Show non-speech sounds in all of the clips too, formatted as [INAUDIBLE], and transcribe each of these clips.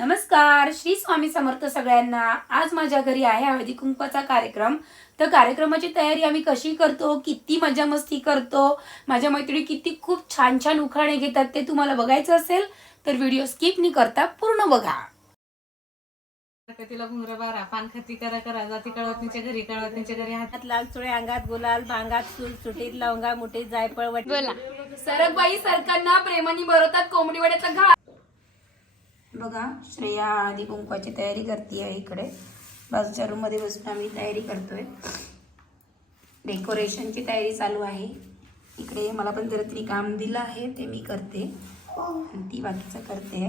नमस्कार श्री स्वामी समर्थ सगळ्यांना. आज माझ्या घरी आहे हळदी कुंकवाचा कार्यक्रम. तर कार्यक्रमाची तयारी आम्ही कशी करतो किती मजा मस्ती करतो माझ्या मैत्रिणी किती खूप छान छान उखाणे घेतात ते तुम्हाला बघायचं असेल तर व्हिडिओ स्किप न करता पूर्ण बघा. तिला घुंगरा बारा पान खाती करा करा जाती कळवतनीच्या घरी कळवतनीच्या घरी हात. हात लाल चुळे अंगात गुलाल भांगात चूल सुटीत लवंगा मुठीत जायफळ वटी बोला. सरकबाई सरकांना प्रेमाने भरवतात कोंबडी वड्याचा घा बघा श्रेया हळदी कुंकवाची तयारी करते आहे इकडे. बाजूच्या रूममध्ये बसून आम्ही तयारी करतोय. डेकोरेशनची तयारी चालू आहे. इकडे मला पण जरा तरी काम दिलं आहे ते मी करते. आणि ती बाकीचं करते.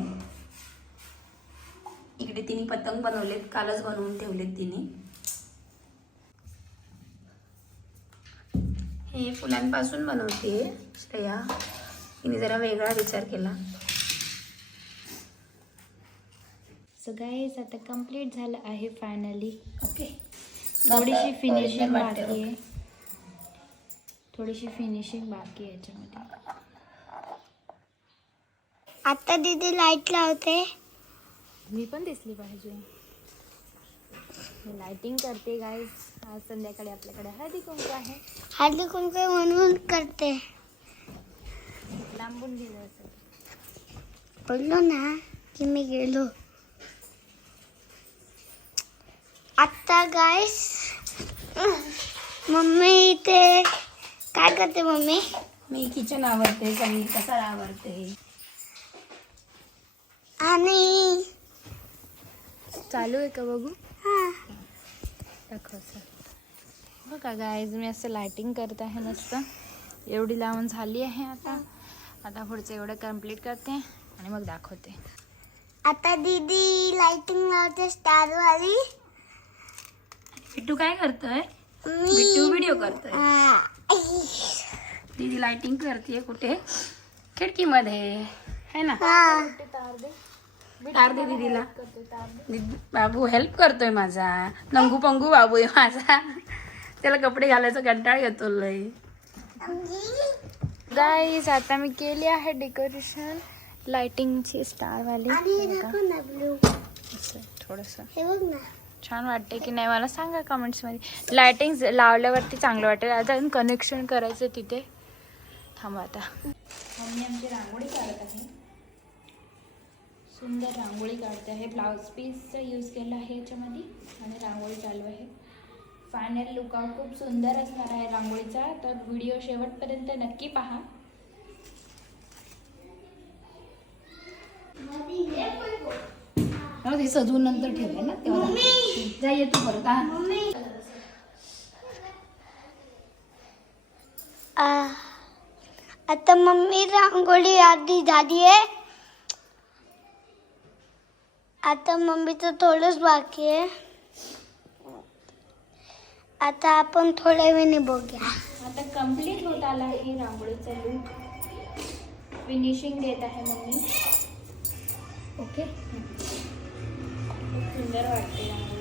इकडे तिने पतंग बनवलेत कालच बनवून ठेवलेत तिने. हे फुलांपासून बनवते श्रेया. तिने जरा वेगळा विचार केला. सो गाईज आता कंप्लीट झालं आहे फायनली ओके थोडीशी फिनिशिंग बाकी आहे. थोडीशी फिनिशिंग बाकी आहे याच्यामध्ये. आता दीदी लाइट लावते. मी पण दिसली पाहिजे. लाइटिंग करते गाईज आज संध्याकाळी आपल्याकडे हळदी कुंकू आहे. हळदी कुंकू म्हणून करते. लांबून दिलं असं. बोललो ना की मी गेलो. आता गायस मम्मी इथे काय करते मम्मी? मी किचन आवडते संगीत कसार आवडते आणि? चालू आहे का बघू? हा. दाखव सर. बघा गाईज मी असं लाइटिंग करत आहे मस्त. एवढी लावून झाली आहे आता. आता पुढचं एवढं कंप्लीट करते आणि मग दाखवते. आता दीदी लाइटिंग लावते स्टार वाली. बिट्टू काय करतोय? मी बिट्टू व्हिडिओ करतोय. हा. दीदी लाइटिंग करते कुठे? खिडकीमध्ये. है ना? हा. तार दे दीदीला. दीदी- बाबू हेल्प करतोय माझा. नंगू पंगू बाबू आहे माझा. त्याला कपडे घालायचा कंटाळ येतो लय. गाईज आता मी केली आहे डेकोरेशन लाइटिंगची स्टारवाली थोडंसं. हे बघ ना. छान वाटते की नाही मला सांगा कमेंट्समध्ये लाइटिंग लावल्यावरती चांगलं वाटेल. आता कनेक्शन करायचं तिथे. थांबा आता. मम्मी आमची रांगोळी काढत आहे. सुंदर रांगोळी काढते आहे. ब्लाऊज पीसचा यूज केला आहे याच्यामध्ये आणि रांगोळी चालू आहे. फायनल लुकआउट खूप सुंदर असणार आहे रांगोळीचा. तर व्हिडिओ शेवटपर्यंत नक्की पहा. हो, ते सजवून नंतर ठेवले ना तेव्हा. जा ये तू परत आता मम्मी रांगोळी आधी झाली आहे आता मम्मीचं थोडंच बाकी आहे आता आपण थोड्या वेळाने बघूया आता कंप्लीट होत आला आहे रांगोळीचा लुक फिनिशिंग देत आहे मम्मी ओके खूप सुंदर वाटते रांगोळी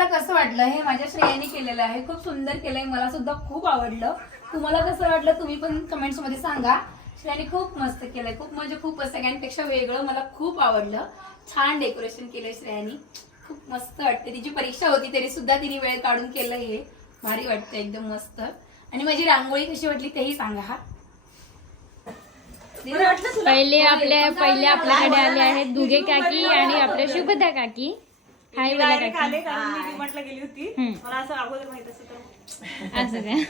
तुम्हाला कसं वाटलं? हे माझ्या श्रेयाने केलेलं आहे. खूप सुंदर केलंय. मला सुद्धा खूप आवडलं. तुम्हाला कसं वाटलं? तुम्ही पण कमेंट्समध्ये सांगा. श्रेयाने खूप मस्त केलंय. खूप म्हणजे खूप सगळ्यांपेक्षा वेगळं मला खूप आवडलं. छान डेकोरेशन केलंय श्रेयाने. खूप मस्त वाटते तिची परीक्षा होती तरी सुद्धा तिने वेळ काढून केलंय हे. भारी वाटतं एकदम मस्त. आणि माझी रांगोळी कशी वाटली तेही सांगा हा. पहिले आपल्या पहिले आपल्याकडे आले आहेत दुगे काकी आणि आपल्या शुभदा काकी. हाय बोला डायरेक्ट काकी आले कारण मी डिमांडला गेली होती. हम्म. मला असं अगोदर माहीत असं तर. असं काय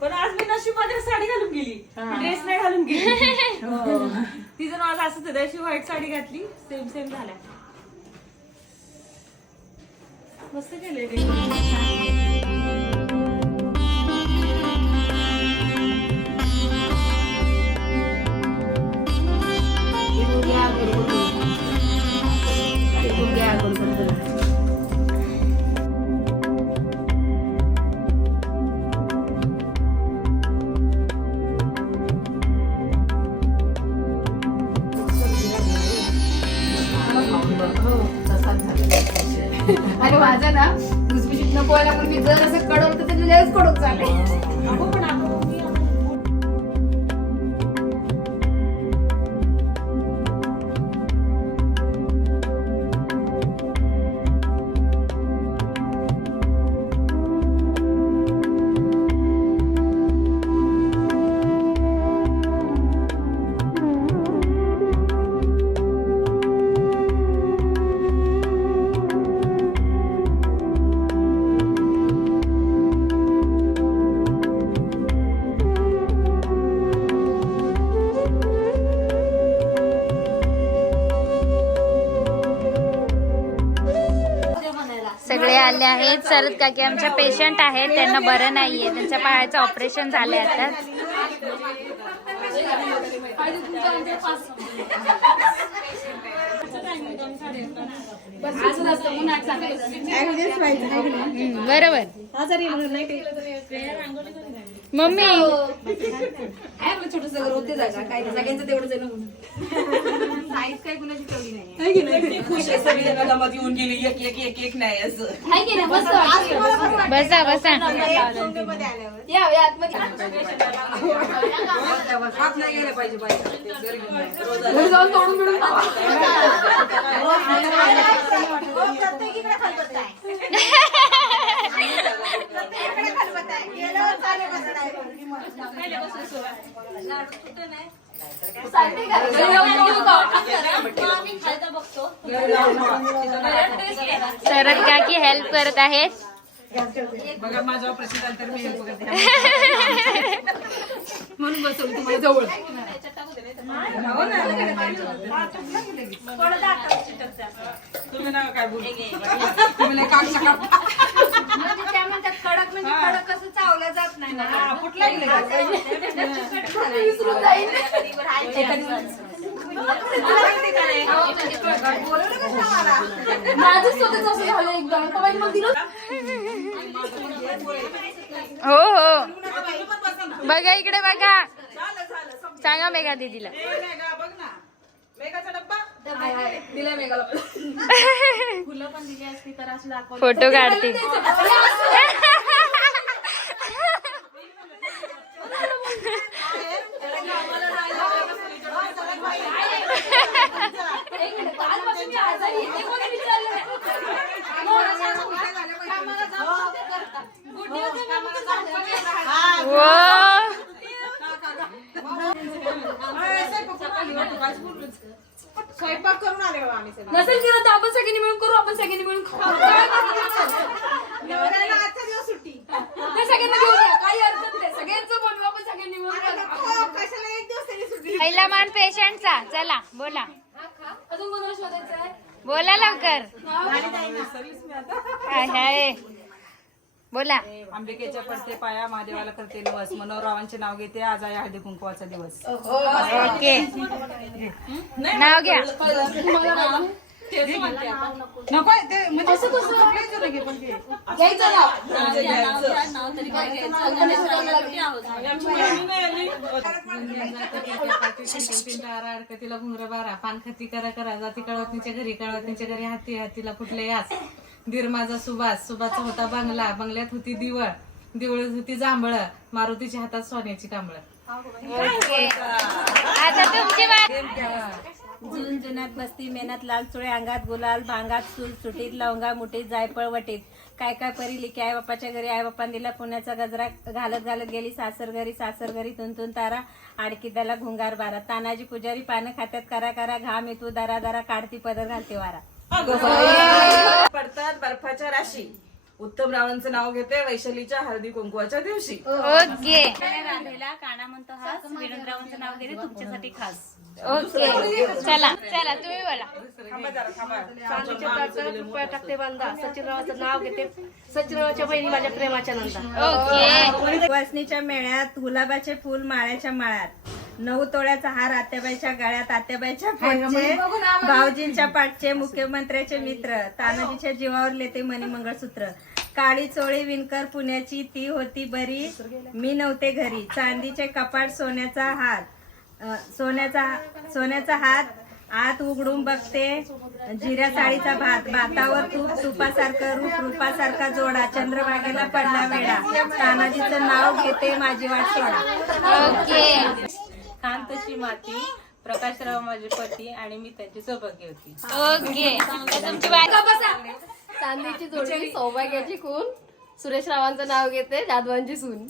पण आज मी नशिबाने साडी घालून गेली. ड्रेस नाही घालून गेली. तिचं माझं असंच आहे अशी व्हाईट साडी घातली. सेम सेम झाल्या. मस्त केलंय भुसभुशीत नको व्हायला पण मी जर असं कडवलं तर लगेच कडक चालले. सगळे आहेत सरद काकी आमच्या पेशंट आहेत त्यांना बरं नाहीये. त्यांच्या पायाचं ऑपरेशन झालंय आता. असं नसतं उन्हात सांगायचं हम्म, बरोबर मम्मी आहे आपलं छोटस घर आहे साईज काय कुणाची तेवढी नाही? खुश आहे सगळी जणमध्ये येऊन गेली एक एक एक एक नाही असं. आहे की नाही? मस्त वाटतं. बसा. बसा या या आतमध्ये. हात नाही गेले पाहिजे घरी जाऊन तोडून बिडून खावा. चालतंय का? घरी जाऊन तोडून खावा. सरत काकी हेल्प करत आहेत बघा ऑपरेशन मी करते. [LAUGHS] म्हणून बसवलं तुम्हाला जवळ तुम्ही नका काय बोलू? तुम्ही लय काढ नका. म्हणजे त्या म्हणतात कडक म्हणजे कडक कसं चावलं जात नाही ना. कुठला गेले? [LAUGHS] विसरून जाईल माझं स्वतःच असं झालं एकदम तर बाई मग दिलं. हो हो. बघा इकडे बघा. सांगा मेघा दीदीला. ए, मेघा, बघ ना. मेघाचा डब्बा. दिलं मेघाला [LAUGHS] फोटो काढते [LAUGHS] कालपासून मी आजारी आहे, ते कोणी विचारलं नाही. वो स्वयंपाक करून आले बाबा आम्ही सगळे. नसेल केलं तर आपण सगळ्यांनी मिळून करू आपण सगळ्यांनी मिळून खाऊ. काय [LAUGHS] नवऱ्याला आजचा दिवस सुट्टी. सगळ्यांना घेऊन या काही अडचण नाही. सगळ्यांचं बनवू आपण सगळ्यांनी मिळून खाऊ. कशाला एक दिवस तरी सुट्टी पहिला मान पेशंटचा. चला बोला. अजून कोणाला शोधायचं आहे? बोला लवकर. हाय हाय. बोला. अंबिकेच्या पडते पाया महादेवाला करते नवस. मनोहररावांचे नाव घेते आज आहे हळदी कुंकवाचा दिवस. ओके. नाव घ्या. नको. ते म्हणजे असं कसं? घ्यायचं नाव तिला घुंगर बारा पान खाती करा करा जाती कळवतनीच्या घरी कळवतनीच्या घरी हाती हातीला फुटले यास दीर माझा सुभाष सुभाचा होता बंगला बंगल्यात होती दिवळ दिवळीत होती जांभळ मारुतीच्या हातात सोन्याची कांबळ आता तुमची बात जुन जुन्यात बसती मेहनत लाल चुळे अंगात गुलाल भांगात चूल सुटीत लवंगा मुठीत जायफळ वटीत काय काय परी लिखी आई बापाच्या घरी आई बापान दिला पुण्याचा गजरा घालत घालत गेली सासर घरी सासर घरी तुंतून तारा आणखी त्याला घुंगार बारा. तानाजी पुजारी पानं खात्यात करा करा घाम येतो दरा दरा काढती पदर घालते वारा. पडतात बर्फाच्या राशी. उत्तम रावांचं नाव घेते वैशालीच्या हळदी कुंकवाच्या दिवशी. ओके. राधेला काना म्हणतो हास विनोदरावांचं नाव घेते तुमच्यासाठी खास. ओके. चला चला तुम्ही बोला. थांबा जरा थांबा. रुपया टाकते बांधा सचिनरावाचं नाव घेते. सचिनरावाच्या बहिणी माझ्या प्रेमाच्या नंदा. ओके. वसनीच्या मेळ्यात गुलाबाचे फुल माळ्याच्या माळ्यात. नऊ तोळ्याचा हार आत्याबाईच्या गळ्यात आत्याबाईच्या पाठचे भाऊजींच्या पाठचे मुख्यमंत्र्याचे मित्र तानाजीच्या जीवावर लेते मणी मंगळसूत्र काळी चोळी विणकर पुण्याची ती होती बरी. मी नव्हते घरी. चांदीचे कपाट सोन्याचा हात सोन्याचा सोन्याचा हात आत उघडून बघते. जिऱ्या साडीचा भात भातावर तूप तुपासारखं रूप रूपासारखा जोडा चंद्रभागेला पडला वेडा तानाजीचं नाव घेते माझी वाट सोडा. ओके. खान तशी माती प्रकाशराव माझे पती आणि मी त्यांची सौभाग्य होती ओके तर तुमची बायको चांदीची जोडी सौभाग्याची खून सुरेश रावांचं नाव घेते जाधवांची सून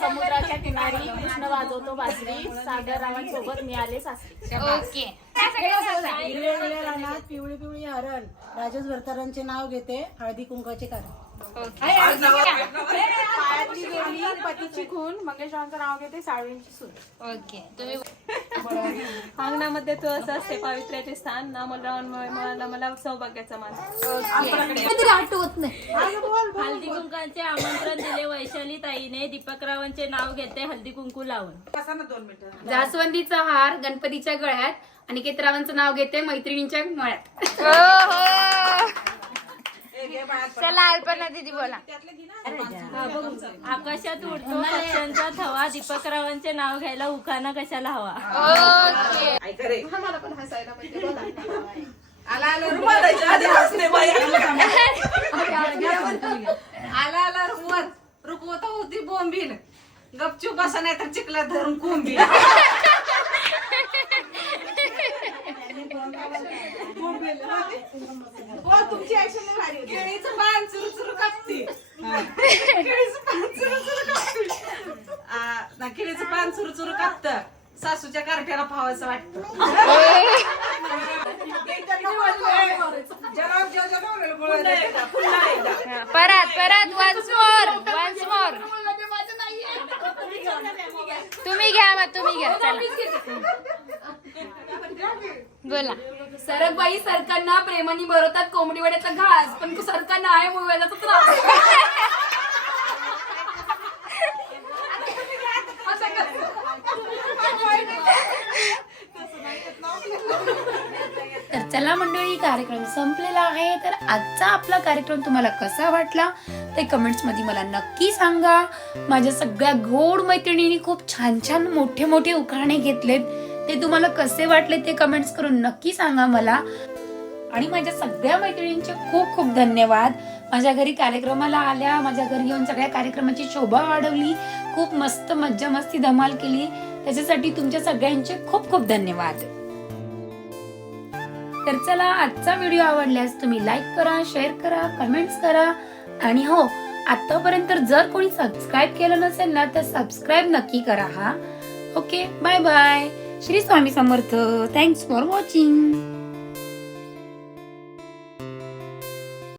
समुद्राच्या किनारी कृष्ण वाजवतो बासरी सागर रावांसोबत मिळाले सासरी ओके हिरव्या हिरव्या रानात पिवळी पिवळी हरण राजेश वर्तारांचे नाव घेते हळदी कुंकाचे कारण पायातली जोडी पतीची खून रावांचं नाव घेते साळवींची सून. ओके तुम्ही अंगणामध्ये तू असं असते पावित्र्याचे स्थान ना मला मला सौभाग्याचा मान. तिला आठवत नाही. हल्दी कुंकाचे आमंत्रण दिले वैशाली ताईने दीपकरावांचे नाव घेते हल्दी कुंकू लावून. जास्वंदीचा हार गणपतीच्या गळ्यात आणि केतरावांचं नाव घेते मैत्रिणींच्या मळ्यात. हो हो. चला अल्पना दीदी बोला. आकाशात उडतो पक्ष्यांचा थवा दीपकरावांचे नाव घ्यायला उखाना कशाला हवा. ओके. आला आला रुपवत रुपवत होती बोंबील. गपचूप बसा नाही तर चिखलात धरून केळीचं पान चुरू चुरू कापती केळीचं पान चुरू चुरू कापती. आ, ना, केळीचं पान चुरू चुरू कापत. सासूच्या कार्ट्याला फावायचं वाटतं. परत परत वन्स मोर वन्स मोर तुम्ही घ्या मग तुम्ही घ्या चला. बोला. सरकबाई सरकारना प्रेमाने भरवतात कोंबडी वड्याचा घास पण तू सरकारना आहे मुळव्याचा त्रास. असं? तर चला मंडळी कार्यक्रम संपलेला आहे. तर आजचा आपला कार्यक्रम तुम्हाला कसा वाटला ते कमेंट्समध्ये मला नक्की सांगा. माझ्या सगळ्या गोड मैत्रिणींनी खूप छान छान मोठे मोठे उखाणे घेतलेत. ते तुम्हाला कसे वाटले ते कमेंट्स करून नक्की सांगा मला. आणि माझ्या सगळ्या मैत्रिणींचे खूप खूप धन्यवाद. माझ्या घरी कार्यक्रमाला आल्या माझ्या घरी येऊन सगळ्या कार्यक्रमाची शोभा वाढवली खूप मस्त मज्जा मस्ती धमाल केली. त्याच्यासाठी तुमच्या सगळ्यांचे खूप खूप धन्यवाद. तर चला आजचा व्हिडिओ आवडल्यास तुम्ही लाईक करा शेअर करा कमेंट्स करा. आणि हो आतापर्यंत जर कोणी सबस्क्राईब केलं नसेल ना तर सबस्क्राईब नक्की करा हा. Okay bye bye Shri Swami Samarth. Thanks for watching